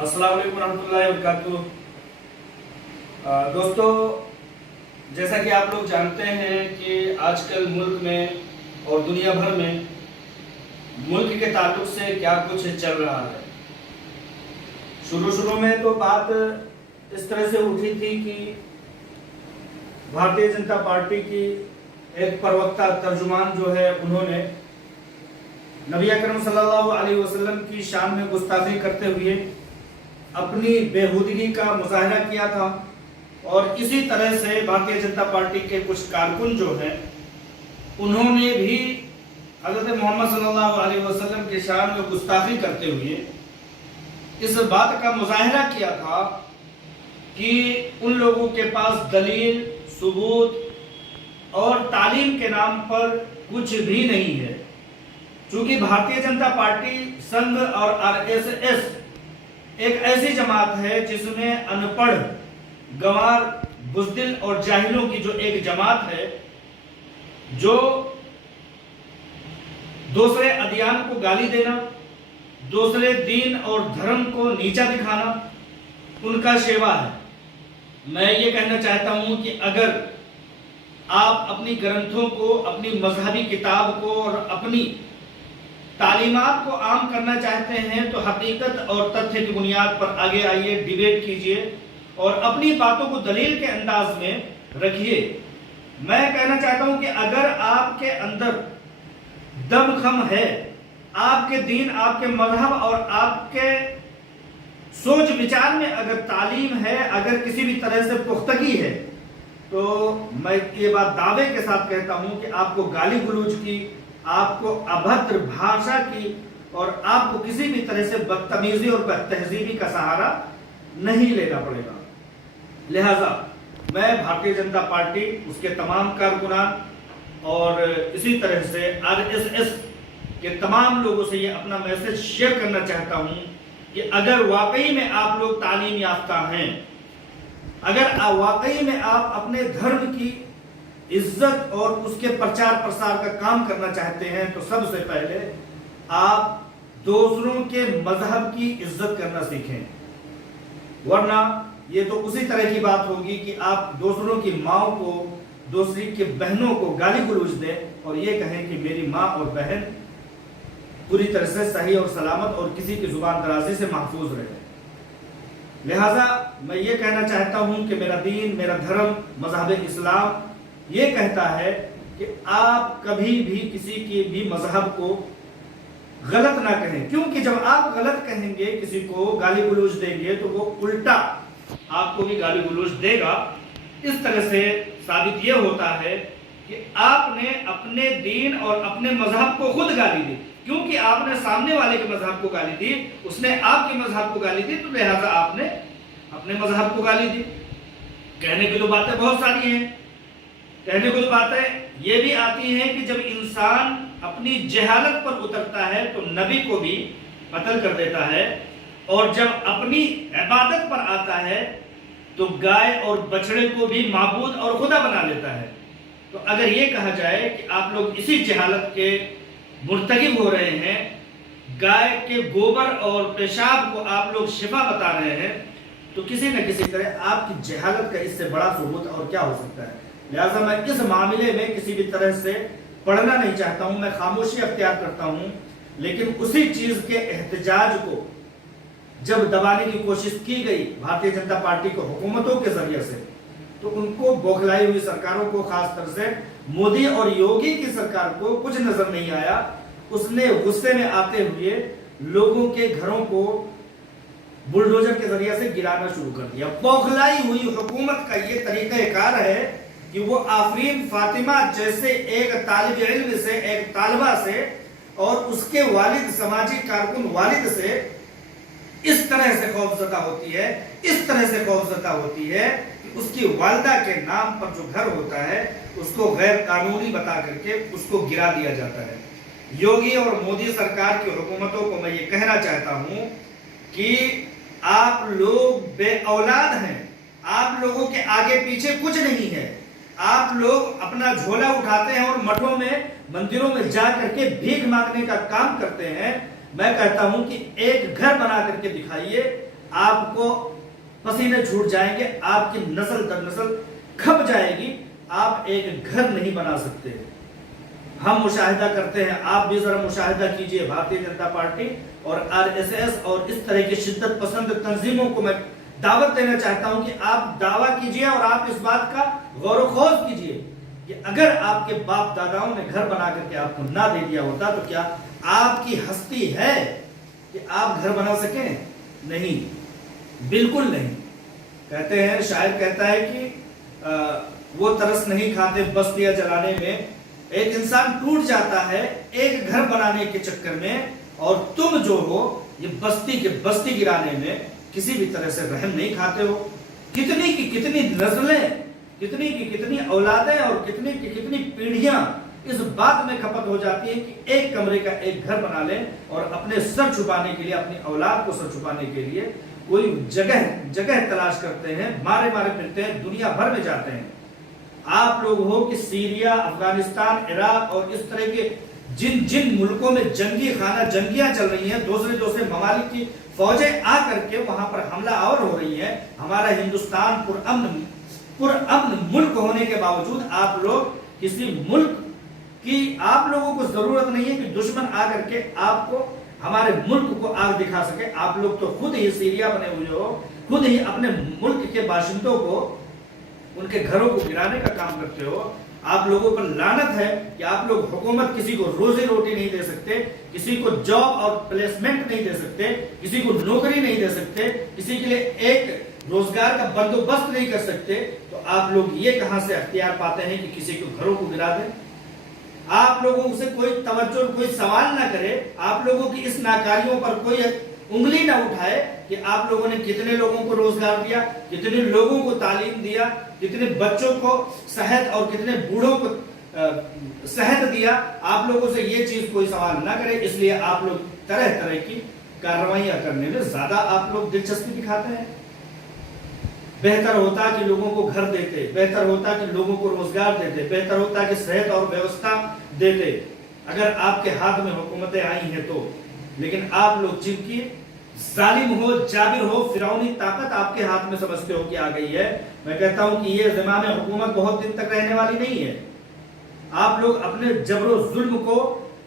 अस्सलाम वालेकुम रहमतुल्लाहि व बरकातुहू। दोस्तों, जैसा कि आप लोग जानते हैं कि आजकल मुल्क में और दुनिया भर में मुल्क के ताल्लुक से क्या कुछ चल रहा है। शुरू में तो बात इस तरह से उठी थी कि भारतीय जनता पार्टी की एक प्रवक्ता तर्जुमान जो है, उन्होंने नबी अकरम सल्लल्लाहु अलैहि वसल्लम की शान में गुस्ताखी करते हुए अपनी बेहूदगी का मुजाहरा किया था। और इसी तरह से भारतीय जनता पार्टी के कुछ कारकुन जो हैं, उन्होंने भी हज़रत मोहम्मद सल्लल्लाहु अलैहि वसल्लम की शान में गुस्ताखी करते हुए इस बात का मुजाहरा किया था कि उन लोगों के पास दलील, सबूत और तालीम के नाम पर कुछ भी नहीं है। चूंकि भारतीय जनता पार्टी, संघ और आरएसएस एक ऐसी जमात है जिसमें अनपढ़, गंवार, बुज़दिल और जाहिलों की जो एक जमात है, जो दूसरे अदियान को गाली देना, दूसरे दीन और धर्म को नीचा दिखाना उनका सेवा है। मैं ये कहना चाहता हूं कि अगर आप अपनी ग्रंथों को, अपनी मजहबी किताब को और अपनी तालीमात को आम करना चाहते हैं तो हकीकत और तथ्य की बुनियाद पर आगे आइए, डिबेट कीजिए और अपनी बातों को दलील के अंदाज में रखिए। मैं कहना चाहता हूं कि अगर आपके अंदर दमखम है, आपके दीन, आपके मजहब और आपके सोच विचार में अगर तालीम है, अगर किसी भी तरह से पुख्तगी है, तो मैं ये बात दावे के साथ कहता हूं कि आपको गाली गलौज की, आपको अभद्र भाषा की और आपको किसी भी तरह से बदतमीजी और बदतहजीबी का सहारा नहीं लेना पड़ेगा। लिहाजा मैं भारतीय जनता पार्टी, उसके तमाम कारकुनान और इसी तरह से आरएसएस के तमाम लोगों से ये अपना मैसेज शेयर करना चाहता हूं कि अगर वाकई में आप लोग तालीम याफ्ता हैं, अगर वाकई में आप अपने धर्म की इज्जत और उसके प्रचार प्रसार का काम करना चाहते हैं, तो सबसे पहले आप दूसरों के मजहब की इज्जत करना सीखें। वरना ये तो उसी तरह की बात होगी कि आप दूसरों की माओ को, दूसरी की बहनों को गाली गलौज दें और ये कहें कि मेरी माँ और बहन पूरी तरह से सही और सलामत और किसी की जुबान दराजी से महफूज रहे। लिहाजा मैं ये कहना चाहता हूं कि मेरा दीन, मेरा धर्म, मजहब इस्लाम ये कहता है कि आप कभी भी किसी के भी मजहब को गलत ना कहें, क्योंकि जब आप गलत कहेंगे, किसी को गाली गलौज देंगे, तो वो उल्टा आपको भी गाली गलौज देगा। इस तरह से साबित ये होता है कि आपने अपने दीन और अपने मजहब को खुद गाली दी, क्योंकि आपने सामने वाले के मजहब को गाली दी, उसने आपके मजहब को गाली दी, तो लिहाजा आपने अपने मजहब को गाली दी। कहने की तो बातें बहुत सारी हैं, कहने को तो बातें ये भी आती हैं कि जब इंसान अपनी जहालत पर उतरता है तो नबी को भी कत्ल कर देता है, और जब अपनी इबादत पर आता है तो गाय और बछड़े को भी माबूद और खुदा बना लेता है। तो अगर ये कहा जाए कि आप लोग इसी जहालत के मुर्तकिब हो रहे हैं, गाय के गोबर और पेशाब को आप लोग शिफा बता रहे हैं, तो किसी न किसी तरह आपकी जहालत का इससे बड़ा सबूत और क्या हो सकता है। लिहाजा मैं इस मामले में किसी भी तरह से पढ़ना नहीं चाहता हूं, मैं खामोशी अख्तियार करता हूं, लेकिन उसी चीज के एहतजाज को जब दबाने की कोशिश की गई भारतीय जनता पार्टी को हुकूमतों के जरिए से, तो उनको बौखलाई हुई सरकारों को, खासकर से मोदी और योगी की सरकार को कुछ नजर नहीं आया। उसने गुस्से में आते हुए लोगों के घरों को बुलडोजर के जरिए से गिराना शुरू कर दिया। बौखलाई हुई हुकूमत का ये तरीकाकार है कि वो आफरीन फातिमा जैसे एक तालिब इल्म से, एक तालिबा से और उसके वालिद, समाजी कारकुन वालिद से इस तरह से खौफजदा होती है, इस तरह से खौफजदा होती है कि उसकी वालिदा के नाम पर जो घर होता है उसको गैर कानूनी बता करके उसको गिरा दिया जाता है। योगी और मोदी सरकार की हुकूमतों को मैं ये कहना चाहता हूं कि आप लोग बे औलाद हैं, आप लोगों के आगे पीछे कुछ नहीं है। आप लोग अपना झोला उठाते हैं और मठों में, मंदिरों में जा करके भीख मांगने का काम करते हैं। मैं कहता हूं कि एक घर बना करके दिखाइए, آپ کو پسینے چھوٹ جائیں گے، آپ کی نسل در نسل کھپ جائے گی، آپ ایک گھر نہیں بنا سکتے۔ ہم مشاہدہ کرتے ہیں، آپ بھی ذرا مشاہدہ کیجئے، بھارتیہ جنتا پارٹی اور RSS اور اس طرح کی شدت پسند تنظیموں کو میں دعوت دینا چاہتا ہوں کہ آپ دعویٰ کیجئے اور آپ اس بات کا غور و خوض کیجئے کہ اگر آپ کے باپ داداؤں نے گھر بنا کر کے آپ کو نہ دے دیا ہوتا تو کیا آپ کی ہستی ہے کہ آپ گھر بنا سکیں؟ نہیں، بالکل نہیں۔ کہتے ہیں، شاعر کہتا ہے کہ وہ ترس نہیں کھاتے بستیاں جلانے میں۔ ایک انسان ٹوٹ جاتا ہے ایک گھر بنانے کے چکر میں، اور تم جو ہو یہ بستی کے بستی گرانے میں کسی بھی طرح سے رحم نہیں کھاتے ہو۔ کتنی کی کتنی نسلیں، کتنی کی کتنی اولادیں اور کتنی کی کتنی پیڑھیاں اس بات میں کھپت ہو جاتی ہیں کہ ایک کمرے کا ایک گھر بنا لیں اور اپنے سر چھپانے کے لیے، اپنی اولاد کو سر چھپانے کے لیے کوئی جگہ تلاش کرتے ہیں، مارے پھرتے ہیں، دنیا بھر میں جاتے ہیں۔ آپ لوگ ہو کہ سیریا، افغانستان، عراق اور اس طرح کے جن ملکوں میں جنگی خانہ جنگیاں چل رہی ہیں، دوسرے ممالک کی فوجیں آ کر کے وہاں پر حملہ آور ہو رہی ہیں، ہمارا ہندوستان پرامن ملک ہونے کے باوجود آپ لوگ کسی ملک کی، آپ لوگوں کو ضرورت نہیں ہے کہ دشمن آ کر کے آپ کو، ہمارے ملک کو آگ دکھا سکے۔ آپ لوگ تو خود ہی سیریا بنے ہوئے ہو، خود ہی اپنے ملک کے باشندوں کو، ان کے گھروں کو گرانے کا کام کرتے ہو۔ آپ لوگوں پر لعنت ہے کہ آپ لوگ حکومت کسی کو روزی روٹی نہیں دے سکتے، کسی کو جاب اور پلیسمنٹ نہیں دے سکتے، کسی کو نوکری نہیں دے سکتے، کسی کے لیے ایک روزگار کا بندوبست نہیں کر سکتے، تو آپ لوگ یہ کہاں سے اختیار پاتے ہیں کہ کسی کو گھروں کو گرا دیں؟ آپ لوگوں سے کوئی توجہ، کوئی سوال نہ کرے، آپ لوگوں کی اس ناکاریوں پر کوئی انگلی نہ اٹھائے کہ آپ لوگوں نے کتنے لوگوں کو روزگار دیا، کتنے لوگوں کو تعلیم دیا، کتنے بچوں کو صحت اور کتنے بوڑھوں کو صحت دیا۔ آپ لوگوں سے یہ چیز کوئی سوال نہ کرے، اس لیے آپ لوگ طرح کی کارروائیاں کرنے میں زیادہ آپ لوگ دلچسپی دکھاتے ہیں۔ بہتر ہوتا کہ لوگوں کو گھر دیتے، بہتر ہوتا کہ لوگوں کو روزگار دیتے، بہتر ہوتا کہ صحت اور ویوستھا دیتے اگر آپ کے ہاتھ میں حکومتیں آئی ہیں تو۔ لیکن آپ لوگ جن کی ظالم ہو، جابر ہو، فرعونی طاقت آپ کے ہاتھ میں سمجھتے ہو کہ آ گئی ہے، میں کہتا ہوں کہ یہ زمانہ حکومت بہت دن تک رہنے والی نہیں ہے۔ آپ لوگ اپنے جبر و ظلم کو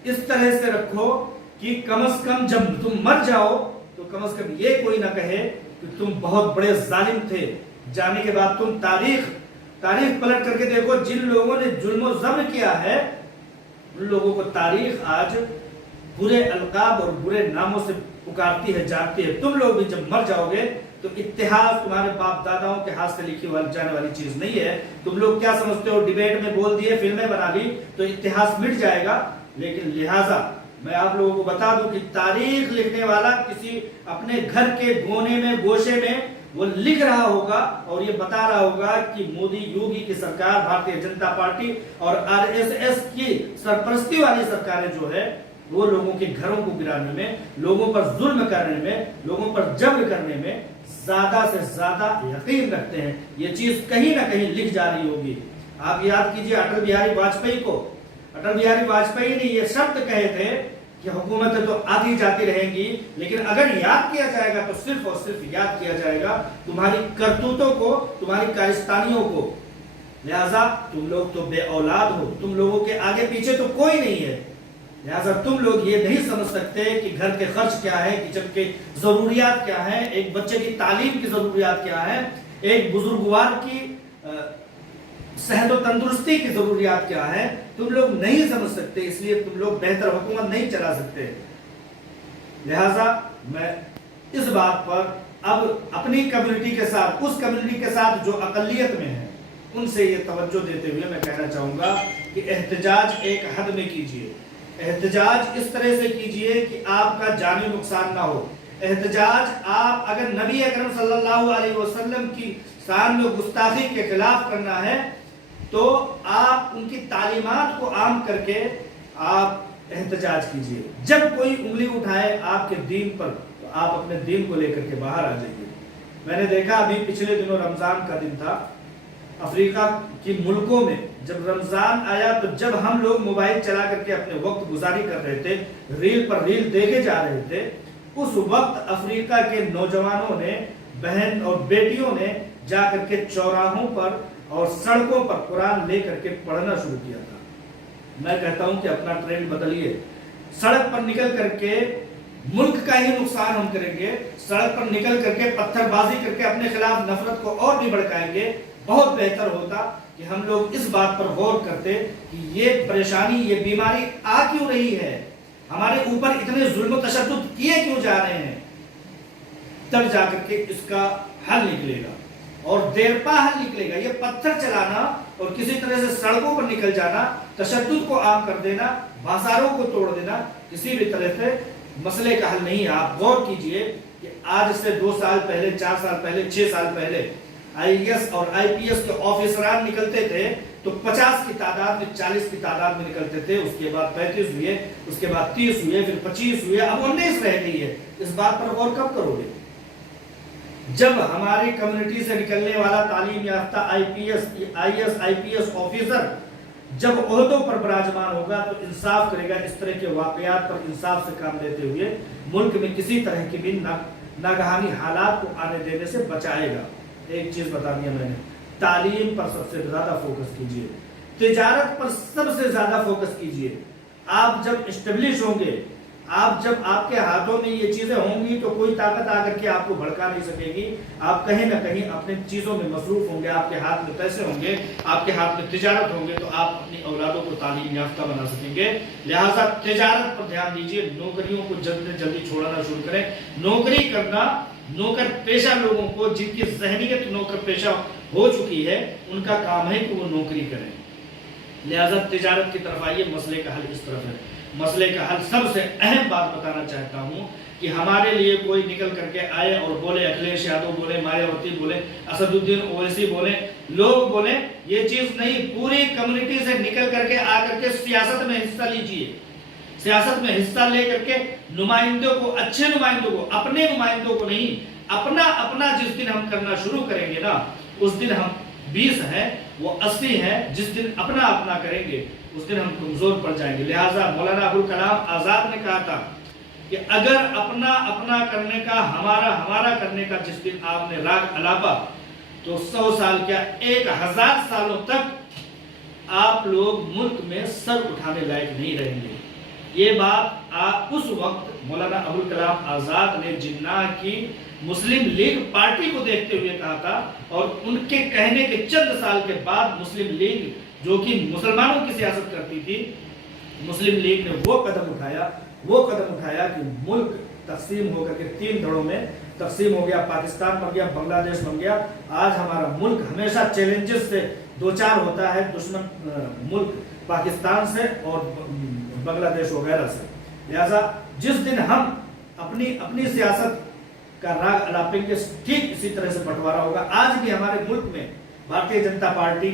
اس طرح سے رکھو کہ کم از کم جب تم مر جاؤ تو کم از کم یہ کوئی نہ کہے کہ تم بہت بڑے ظالم تھے۔ جانے کے بعد تم تاریخ پلٹ کر کے دیکھو، جن لوگوں نے ظلم و جبر کیا ہے ان لوگوں کو تاریخ آج برے القاب اور برے ناموں سے پکارتی ہے، جانتی ہے۔ تم لوگ بھی جب مر جاؤ گے تو اتحاد تمہارے باپ داداؤں کے ہاتھ سے لکھی جانے والی چیز نہیں ہے۔ تم لوگ کیا سمجھتے ہو، ڈیبیٹ میں بول دیے، فلمیں بنا لی تو اتحاد مٹ جائے گا؟ لیکن لہٰذا میں آپ لوگوں کو بتا دوں کہ تاریخ لکھنے والا کسی اپنے گھر کے کونے میں، گوشے میں وہ لکھ رہا ہوگا اور یہ بتا رہا ہوگا کہ مودی یوگی کی سرکار، بھارتیہ جنتا پارٹی اور RSS کی سرپرستی والی سرکاریں جو ہے وہ لوگوں کے گھروں کو گرانے میں، لوگوں پر ظلم کرنے میں، لوگوں پر جبر کرنے میں زیادہ سے زیادہ یقین رکھتے ہیں۔ یہ چیز کہیں نہ کہیں لکھ جا رہی ہوگی۔ آپ یاد کیجئے اٹل بہاری واجپئی کو، اٹل بہاری واجپئی نے یہ شرط کہے تھے کہ حکومتیں تو آتی جاتی رہیں گی، لیکن اگر یاد کیا جائے گا تو صرف اور صرف یاد کیا جائے گا تمہاری کرتوتوں کو، تمہاری کارستانیوں کو۔ لہٰذا تم لوگ تو بے اولاد ہو، تم لوگوں کے آگے پیچھے تو کوئی نہیں ہے، لہٰذا تم لوگ یہ نہیں سمجھ سکتے کہ گھر کے خرچ کیا ہے، کچن کے ضروریات کیا ہیں، ایک بچے کی تعلیم کی ضروریات کیا ہیں، ایک بزرگوار کی صحت و تندرستی کی ضروریات کیا ہیں، تم لوگ نہیں سمجھ سکتے، اس لیے تم لوگ بہتر حکومت نہیں چلا سکتے۔ لہٰذا میں اس بات پر اب اپنی کمیونٹی کے ساتھ، اس کمیونٹی کے ساتھ جو اقلیت میں ہے، ان سے یہ توجہ دیتے ہوئے میں کہنا چاہوں گا کہ احتجاج ایک حد میں کیجیے، احتجاج اس طرح سے کیجئے کہ آپ کا جانی نقصان نہ ہو۔ احتجاج آپ اگر نبی اکرم صلی اللہ علیہ وسلم کی شان میں گستاخی کے خلاف کرنا ہے تو آپ ان کی تعلیمات کو عام کر کے آپ احتجاج کیجئے۔ جب کوئی انگلی اٹھائے آپ کے دین پر تو آپ اپنے دین کو لے کر کے باہر آ جائیے۔ میں نے دیکھا ابھی پچھلے دنوں رمضان کا دن تھا، افریقہ کی ملکوں میں جب رمضان آیا تو جب ہم لوگ موبائل چلا کر کے اپنے وقت گزاری کر رہے تھے، ریل پر ریل دیکھے جا رہے تھے، उस वक्त अफ्रीका के नौजवानों ने, बहन और बेटियों ने जाकर के चौराहों पर और सड़कों पर कुरान लेकर के पढ़ना शुरू किया था। मैं कहता हूं कि अपना ट्रेंड बदलिए। सड़क पर निकल करके मुल्क का ही नुकसान हम करेंगे, सड़क पर निकल करके पत्थरबाजी करके अपने खिलाफ नफरत को और भी भड़काएंगे। बहुत बेहतर होता कि हम लोग इस बात पर गौर करते कि ये परेशानी, ये बीमारी आ क्यों रही है, हमारे ऊपर इतने जुल्म तशद्दुद किए क्यों जा रहे हैं, तब जाकर के इसका हल निकलेगा और देरपा हल निकलेगा। ये पत्थर चलाना और किसी तरह से सड़कों पर निकल जाना, तशद्दुद को आम कर देना, बाजारों को तोड़ देना, किसी भी तरह से मसले का हल नहीं है। आप गौर कीजिए कि आज से 2 साल पहले, 4 साल पहले, 6 साल पहले आईएएस और आईपीएस के ऑफिसरान निकलते थे तो 50 की तादाद में, 40 की तादाद में निकलते थे, उसके बाद 35 हुए, उसके बाद 30 हुए, फिर 25 हुए, अब 19 रह गई है। इस बात पर गौर कब करोगे? जब हमारी कम्युनिटी से निकलने वाला तालीम याफ्ता आईएएस आईपीएस ऑफिसर जब ओहदों पर विराजमान होगा तो इंसाफ करेगा। इस तरह के वाकयात पर इंसाफ से काम लेते हुए मुल्क में किसी तरह की भी नागहानी हालात को आने देने से बचाएगा। एक चीज बता दिया मैंने, तालीम पर सबसे ज्यादा फोकस कीजिए, तिजारत पर सबसे ज्यादा फोकस कीजिए। आप जब एस्टेब्लिश होंगे, आप जब आपके हाथों में ये चीजें होंगी तो कोई ताकत आकर के आपको भड़का नहीं सकेगी। आप कहीं ना कहीं अपने चीजों में मसरूफ होंगे, आपके हाथ में पैसे होंगे, आपके हाथ में तिजारत होंगे, तो आप अपनी औलादों को तालीम याफ्ता बना सकेंगे। लिहाजा तिजारत पर ध्यान दीजिए, नौकरियों को जल्द से जल्दी छोड़ना शुरू करें। नौकरी करना, नौकर पेशा लोगों को जिनकी ज़हनियत नौकर पेशा हो चुकी है, उनका काम है कि वो नौकरी करें। लिहाजा तिजारत की तरफ आइए, मसले का हल इस तरफ है। मसले का हल, सबसे अहम बात बताना चाहता हूं कि हमारे लिए कोई निकल करके आए और बोले, अखिलेश यादव बोले, मायावती बोले, असदुद्दीन ओवैसी बोले, लोग बोले, ये चीज नहीं। पूरी कम्युनिटी से निकल करके आकर के सियासत में हिस्सा लीजिए। सियासत में हिस्सा लेकर के नुमाइंदों को, अच्छे नुमाइंदों को, अपने नुमाइंदों को नहीं, अपना अपना जिस दिन हम करना शुरू करेंगे ना, उस दिन हम 20 हैं, वो 80 हैं। जिस दिन अपना अपना करेंगे उस दिन हम कमजोर पड़ जाएंगे। लिहाजा मौलाना अबुल कलाम आजाद ने कहा था कि अगर अपना अपना करने का, हमारा हमारा करने का जिस दिन आपने राग अलापा, तो 100 साल क्या 1000 सालों तक आप लोग मुल्क में सर उठाने लायक नहीं रहेंगे। ये बात उस वक्त मौलाना अबुल कलाम आजाद ने जिन्ना की मुस्लिम लीग पार्टी को देखते हुए कहा था, और उनके कहने के चंद साल के बाद मुस्लिम लीग, जो कि मुसलमानों की सियासत करती थी, मुस्लिम लीग ने वो कदम उठाया कि मुल्क तकसीम होकर के 3 धड़ों में तकसीम हो गया। पाकिस्तान बन गया, बांग्लादेश बन गया। आज हमारा मुल्क हमेशा चैलेंजेस से दो चार होता है, दुश्मन मुल्क पाकिस्तान से और बांग्लादेश वगैरह से। लिहाजा जिस दिन हम अपनी सियासत का राग अलापेंगे, ठीक इसी तरह से बंटवारा होगा। आज भी हमारे मुल्क में भारतीय जनता पार्टी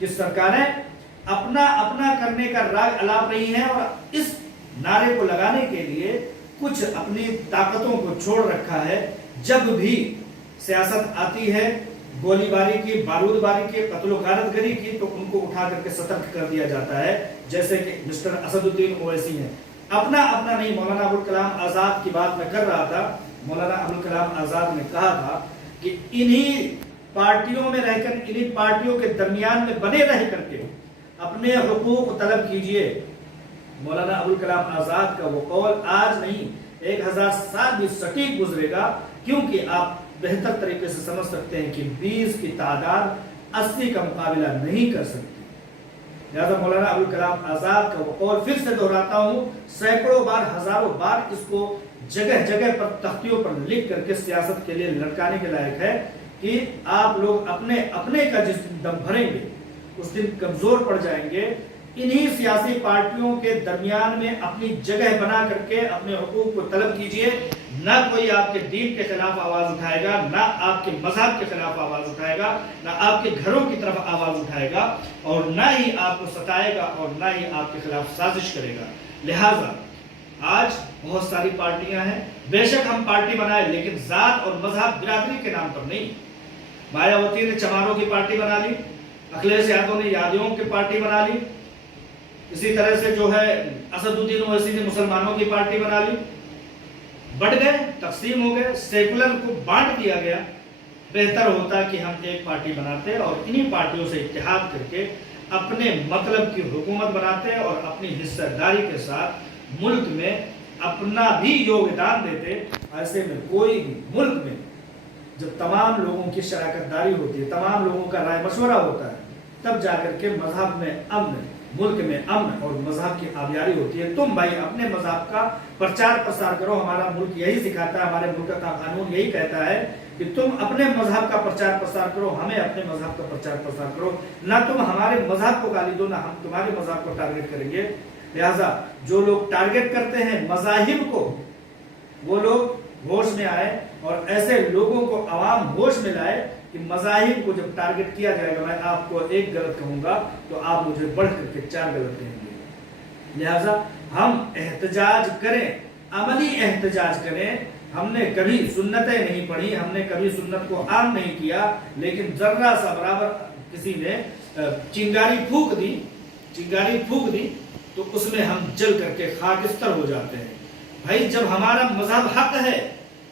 की सरकारें अपना अपना करने का राग अलाप रही हैं, और इस नारे को लगाने के लिए कुछ अपनी ताकतों को छोड़ रखा है। जब भी सियासत आती है, गोलीबारी की, बारूदबारी की, कत्ल-ओ-गारतगरी की, तो उनको उठा करके सतर्क कर दिया जाता है, जैसे कि मिस्टर असदुद्दीन ओवैसी हैं। अपना अपना नहीं, मौलाना अबुल कलाम आजाद की बात मैं कर रहा था। मौलाना अबुल कलाम आजाद ने कहा था कि इन्हीं पार्टियों में रहकर, इन्हीं पार्टियों के दरमियान में बने रह करके अपने हुकूक तलब कीजिए। मौलाना अबुल कलाम आजाद का वो कौल आज नहीं, 1000 साल भी सटीक गुजरेगा, क्योंकि आप बेहतर तरीके से समझ सकते हैं कि 20 की तादाद 80 का मुकाबला नहीं कर सकती। लिहाजा मौलाना अबुल कलाम आजाद का वो कौल फिर से दोहराता हूं, सैकड़ों बार, हजारों बार इसको जगह जगह पर तख्तियों पर लिख करके सियासत के लिए लटकाने के लायक है कि आप लोग अपने अपने का जिस दिन दम भरेंगे उस दिन कमजोर पड़ जाएंगे। इन्हीं सियासी पार्टियों के दरमियान में अपनी जगह बना करके अपने हुकूक को तलब कीजिए। ना कोई आपके दीन के खिलाफ आवाज उठाएगा, ना आपके मजहब के खिलाफ आवाज उठाएगा, ना आपके घरों की तरफ आवाज उठाएगा, और ना ही आपको सताएगा, और ना ही आपके खिलाफ साजिश करेगा। लिहाजा आज बहुत सारी पार्टियां हैं, बेशक हम पार्टी बनाए, लेकिन जात और मजहब बिरादरी के नाम पर नहीं। मायावती ने चमारों की पार्टी बना ली, अखिलेश यादव ने यादियों की पार्टी बना ली, इसी तरह से जो है असदुद्दीन ओवैसी ने मुसलमानों की पार्टी बना ली। بٹ گئے، تقسیم ہو گئے، سیکولر کو بانٹ دیا گیا، بہتر ہوتا کہ ہم ایک پارٹی بناتے اور انہی پارٹیوں سے اتحاد کر کے اپنے مطلب کی حکومت بناتے اور اپنی حصہ داری کے ساتھ ملک میں اپنا بھی یوگدان دیتے۔ ایسے میں کوئی بھی ملک میں جب تمام لوگوں کی شراکت داری ہوتی ہے، تمام لوگوں کا رائے مشورہ ہوتا ہے، تب جا کر کے مذہب میں امن، ملک میں امن اور مذہب کی آبیاری ہوتی ہے۔ تم بھائی اپنے مذہب کا پرچار پرسار کرو، ہمارا ملک یہی سکھاتا ہے، ہمارے ملک کا قانون یہی کہتا ہے کہ تم اپنے مذہب کا پرچار پرسار کرو، ہمیں اپنے مذہب کا پرچار پرسار کرو، نہ تم ہمارے مذہب کو گالی دو، نہ ہم تمہارے مذہب کو ٹارگٹ کریں گے۔ لہٰذا جو لوگ ٹارگٹ کرتے ہیں مذاہب کو، وہ لوگ ہوش میں آئے اور ایسے لوگوں کو عوام ہوش میں لائے کہ مذاہب کو جب ٹارگٹ کیا جائے گا، میں آپ کو ایک غلط کہوں گا تو آپ مجھے بڑھ کر کے 4 غلط کہیں گے۔ لہٰذا ہم احتجاج کریں، عملی احتجاج کریں۔ ہم نے کبھی سنتیں نہیں پڑھی، ہم نے کبھی سنت کو عام نہیں کیا، لیکن ذرہ سا برابر کسی نے چنگاری پھونک دی تو اس میں ہم جل کر کے خاکستر ہو جاتے ہیں۔ بھائی جب ہمارا مذہب حق ہے،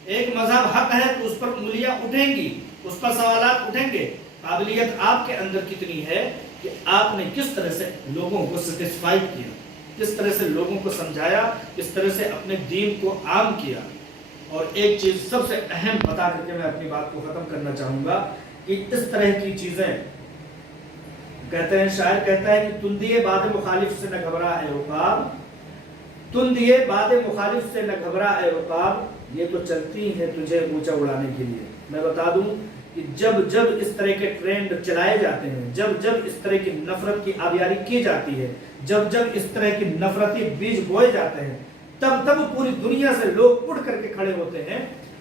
ایک مذہب حق ہے تو اس پر انگلیاں اٹھیں گی، اس پر سوالات اٹھیں گے۔ قابلیت آپ کے اندر کتنی ہے کہ آپ نے کس طرح سے لوگوں کو سیٹسفائی کیا، کس طرح سے لوگوں کو سمجھایا، کس طرح سے اپنے دین کو عام کیا۔ اور ایک چیز سب سے اہم بتا کر کے میں اپنی بات کو ختم کرنا چاہوں گا کہ اس طرح کی چیزیں کہتے ہیں، شاعر کہتا ہے کہ تندیے باد مخالف سے نہ گھبرا اے عقاب، تندیے باد مخالف سے نہ گھبرا اے عقاب، یہ تو چلتی ہے تجھے اونچا اڑانے کے لیے۔ میں بتا دوں کہ جب جب اس طرح کے ٹرینڈ چلائے جاتے ہیں، جب جب اس طرح کی نفرت کی آبیاری کی جاتی ہے، جب جب اس طرح کی نفرتی بیج بوئے جاتے ہیں، تب تب پوری دنیا سے لوگ اٹھ کر کے کھڑے ہوتے ہیں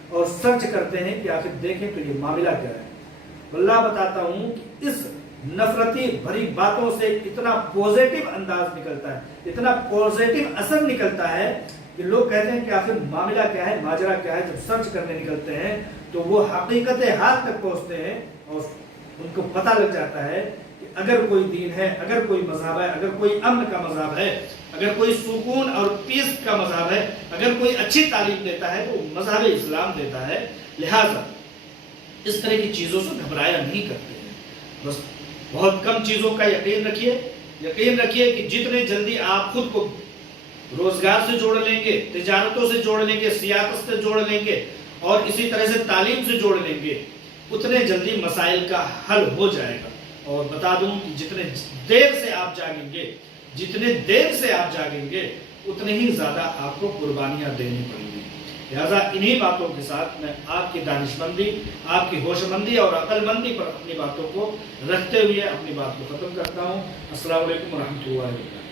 اور سرچ کرتے ہیں کہ آخر دیکھیں تو یہ معاملہ کیا ہے۔ اللہ بتاتا ہوں کہ اس نفرتی بھری باتوں سے اتنا پوزیٹو انداز نکلتا ہے، اتنا پوزیٹو اثر نکلتا ہے کہ لوگ کہتے ہیں کہ آخر معاملہ کیا ہے، ماجرا کیا ہے۔ جب سرچ کرنے نکلتے ہیں تو وہ حقیقت حال تک پہنچتے ہیں اور ان کو پتہ لگ جاتا ہے کہ اگر کوئی دین ہے، اگر کوئی مذہب ہے، اگر کوئی امن کا مذہب ہے، اگر کوئی سکون اور پیس کا مذہب ہے، اگر کوئی اچھی تعلیم دیتا ہے تو مذہب اسلام دیتا ہے۔ لہٰذا اس طرح کی چیزوں سے گھبرایا نہیں کرتے ہیں۔ بس بہت کم چیزوں کا یقین رکھیے کہ جتنے جلدی آپ خود کو روزگار سے جوڑ لیں گے، تجارتوں سے جوڑ لیں گے، سیاست سے جوڑ لیں گے اور اسی طرح سے تعلیم سے جوڑ لیں گے، اتنے جلدی مسائل کا حل ہو جائے گا۔ اور بتا دوں کہ جتنے دیر سے آپ جاگیں گے اتنے ہی زیادہ آپ کو قربانیاں دینی پڑیں گی۔ لہذا انہی باتوں کے ساتھ میں آپ کی دانش مندی، آپ کی ہوش مندی اور عقل مندی پر اپنی باتوں کو رکھتے ہوئے اپنی بات کو ختم کرتا ہوں۔ السلام علیکم ورحمۃ اللہ وبرکاتہ۔